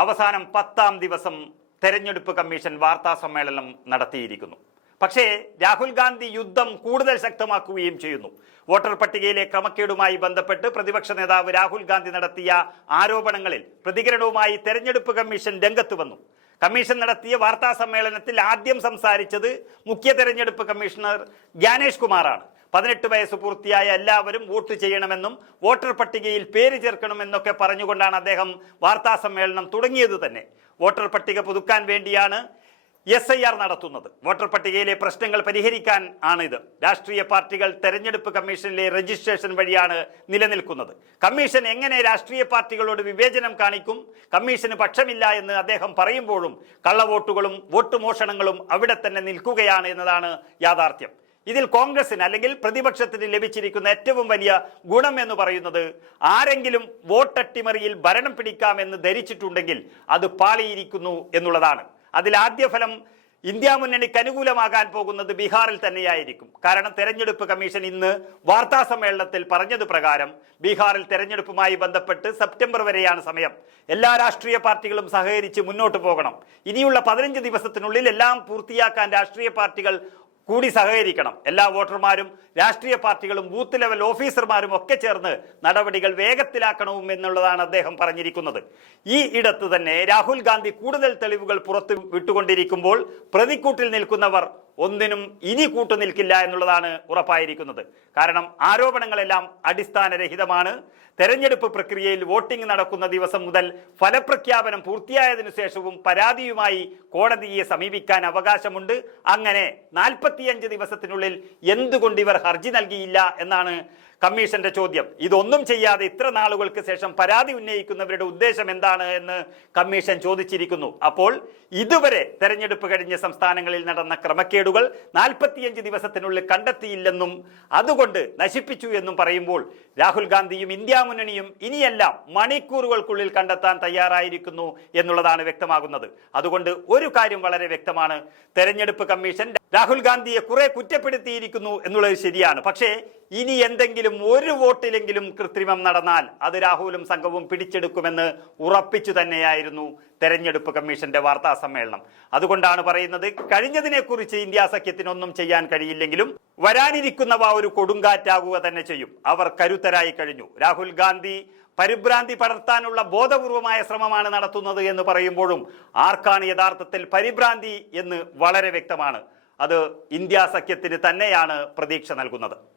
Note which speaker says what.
Speaker 1: അവസാനം പത്താം ദിവസം തെരഞ്ഞെടുപ്പ് കമ്മീഷൻ വാർത്താ സമ്മേളനം നടത്തിയിരിക്കുന്നു. പക്ഷേ രാഹുൽ ഗാന്ധി യുദ്ധം കൂടുതൽ ശക്തമാക്കുകയും ചെയ്യുന്നു. വോട്ടർ പട്ടികയിലെ ക്രമക്കേടുമായി ബന്ധപ്പെട്ട് പ്രതിപക്ഷ നേതാവ് രാഹുൽ ഗാന്ധി നടത്തിയ ആരോപണങ്ങളിൽ പ്രതികരണവുമായി തെരഞ്ഞെടുപ്പ് കമ്മീഷൻ രംഗത്ത് വന്നു. കമ്മീഷൻ നടത്തിയ വാർത്താ സമ്മേളനത്തിൽ ആദ്യം സംസാരിച്ചത് മുഖ്യ തെരഞ്ഞെടുപ്പ് കമ്മീഷണർ ജ്ഞാനേഷ് കുമാറാണ്. പതിനെട്ട് വയസ്സ് പൂർത്തിയായ എല്ലാവരും വോട്ട് ചെയ്യണമെന്നും വോട്ടർ പട്ടികയിൽ പേര് ചേർക്കണമെന്നൊക്കെ പറഞ്ഞുകൊണ്ടാണ് അദ്ദേഹം വാർത്താ സമ്മേളനം തുടങ്ങിയത് തന്നെ. വോട്ടർ പട്ടിക പുതുക്കാൻ വേണ്ടിയാണ് എസ് ഐ ആർ നടത്തുന്നത്. വോട്ടർ പട്ടികയിലെ പ്രശ്നങ്ങൾ പരിഹരിക്കാൻ ആണിത്. രാഷ്ട്രീയ പാർട്ടികൾ തെരഞ്ഞെടുപ്പ് കമ്മീഷനിലെ രജിസ്ട്രേഷൻ വഴിയാണ് നിലനിൽക്കുന്നത്. കമ്മീഷൻ എങ്ങനെ രാഷ്ട്രീയ പാർട്ടികളോട് വിവേചനം കാണിക്കും? കമ്മീഷന് പക്ഷമില്ല എന്ന് അദ്ദേഹം പറയുമ്പോഴും കള്ളവോട്ടുകളും വോട്ട് മോഷണങ്ങളും അവിടെ തന്നെ നിൽക്കുകയാണ് എന്നതാണ് യാഥാർത്ഥ്യം. ഇതിൽ കോൺഗ്രസിന് അല്ലെങ്കിൽ പ്രതിപക്ഷത്തിന് ലഭിച്ചിരിക്കുന്ന ഏറ്റവും വലിയ ഗുണം എന്ന് പറയുന്നത് ആരെങ്കിലും വോട്ടട്ടിമറിയിൽ ഭരണം പിടിക്കാമെന്ന് ധരിച്ചിട്ടുണ്ടെങ്കിൽ അത് പാളിയിരിക്കുന്നു എന്നുള്ളതാണ്. അതിൽ ആദ്യ ഫലം ഇന്ത്യ മുന്നണിക്ക് അനുകൂലമാകാൻ പോകുന്നത് ബീഹാറിൽ തന്നെയായിരിക്കും. കാരണം തെരഞ്ഞെടുപ്പ് കമ്മീഷൻ ഇന്ന് വാർത്താ സമ്മേളനത്തിൽ പറഞ്ഞത് പ്രകാരം ബീഹാറിൽ തെരഞ്ഞെടുപ്പുമായി ബന്ധപ്പെട്ട് സെപ്റ്റംബർ വരെയാണ് സമയം. എല്ലാ രാഷ്ട്രീയ പാർട്ടികളും സഹകരിച്ച് മുന്നോട്ട് പോകണം. ഇനിയുള്ള പതിനഞ്ച് ദിവസത്തിനുള്ളിൽ എല്ലാം പൂർത്തിയാക്കാൻ രാഷ്ട്രീയ പാർട്ടികൾ കൂടി സഹകരിക്കണം. എല്ലാ വോട്ടർമാരും രാഷ്ട്രീയ പാർട്ടികളും ബൂത്ത് ലെവൽ ഓഫീസർമാരും ഒക്കെ ചേർന്ന് നടപടികൾ വേഗത്തിലാക്കണവും എന്നുള്ളതാണ് അദ്ദേഹം പറഞ്ഞിരിക്കുന്നത്. ഈ ഇടത്ത് തന്നെ രാഹുൽ ഗാന്ധി കൂടുതൽ തെളിവുകൾ പുറത്തു വിട്ടുകൊണ്ടിരിക്കുമ്പോൾ പ്രതിക്കൂട്ടിൽ നിൽക്കുന്നവർ ഒന്നിനും ഇനി കൂട്ടുനിൽക്കില്ല എന്നുള്ളതാണ് ഉറപ്പായിരിക്കുന്നത്. കാരണം ആരോപണങ്ങളെല്ലാം അടിസ്ഥാനരഹിതമാണ്. തെരഞ്ഞെടുപ്പ് പ്രക്രിയയിൽ വോട്ടിംഗ് നടക്കുന്ന ദിവസം മുതൽ ഫലപ്രഖ്യാപനം പൂർത്തിയായതിനു ശേഷവും പരാതിയുമായി കോടതിയെ സമീപിക്കാൻ അവകാശമുണ്ട്. അങ്ങനെ നാൽപ്പത്തിയഞ്ച് ദിവസത്തിനുള്ളിൽ എന്തുകൊണ്ട് ഇവർ ഹർജി നൽകിയില്ല എന്നാണ് കമ്മീഷന്റെ ചോദ്യം. ഇതൊന്നും ചെയ്യാതെ ഇത്ര നാളുകൾക്ക് ശേഷം പരാതി ഉന്നയിക്കുന്നവരുടെ ഉദ്ദേശം എന്താണ് എന്ന് കമ്മീഷൻ ചോദിച്ചിരിക്കുന്നു. അപ്പോൾ ഇതുവരെ തെരഞ്ഞെടുപ്പ് കഴിഞ്ഞ സംസ്ഥാനങ്ങളിൽ നടന്ന ക്രമക്കേടുകൾ നാൽപ്പത്തിയഞ്ച് ദിവസത്തിനുള്ളിൽ കണ്ടെത്തിയില്ലെന്നും അതുകൊണ്ട് നശിപ്പിച്ചു എന്നും പറയുമ്പോൾ രാഹുൽ ഗാന്ധിയും ഇന്ത്യ മുന്നണിയും ഇനിയെല്ലാം മണിക്കൂറുകൾക്കുള്ളിൽ കണ്ടെത്താൻ തയ്യാറായിരിക്കുന്നു എന്നുള്ളതാണ് വ്യക്തമാകുന്നത്. അതുകൊണ്ട് ഒരു കാര്യം വളരെ വ്യക്തമാണ്. തെരഞ്ഞെടുപ്പ് കമ്മീഷൻ രാഹുൽ ഗാന്ധിയെ കുറെ കുറ്റപ്പെടുത്തിയിരിക്കുന്നു എന്നുള്ളത് ശരിയാണ്. പക്ഷേ ഇനി എന്തെങ്കിലും ഒരു വോട്ടിലെങ്കിലും കൃത്രിമം നടന്നാൽ അത് രാഹുലും സംഘവും പിടിച്ചെടുക്കുമെന്ന് ഉറപ്പിച്ചു തന്നെയായിരുന്നു തെരഞ്ഞെടുപ്പ് കമ്മീഷന്റെ വാർത്താ സമ്മേളനം. അതുകൊണ്ടാണ് പറയുന്നത് കഴിഞ്ഞതിനെക്കുറിച്ച് ഇന്ത്യ സഖ്യത്തിനൊന്നും ചെയ്യാൻ കഴിയില്ലെങ്കിലും വരാനിരിക്കുന്നവ ഒരു കൊടുങ്കാറ്റാകുക തന്നെ ചെയ്യും. അവർ കരുത്തരായി കഴിഞ്ഞു. രാഹുൽ ഗാന്ധി പരിഭ്രാന്തി പടർത്താനുള്ള ബോധപൂർവമായ ശ്രമമാണ് നടത്തുന്നത് എന്ന് പറയുമ്പോഴും ആർക്കാണ് യഥാർത്ഥത്തിൽ പരിഭ്രാന്തി എന്ന് വളരെ വ്യക്തമാണ്. അത് ഇന്ത്യ സഖ്യത്തിന് തന്നെയാണ് പ്രതീക്ഷ നൽകുന്നത്.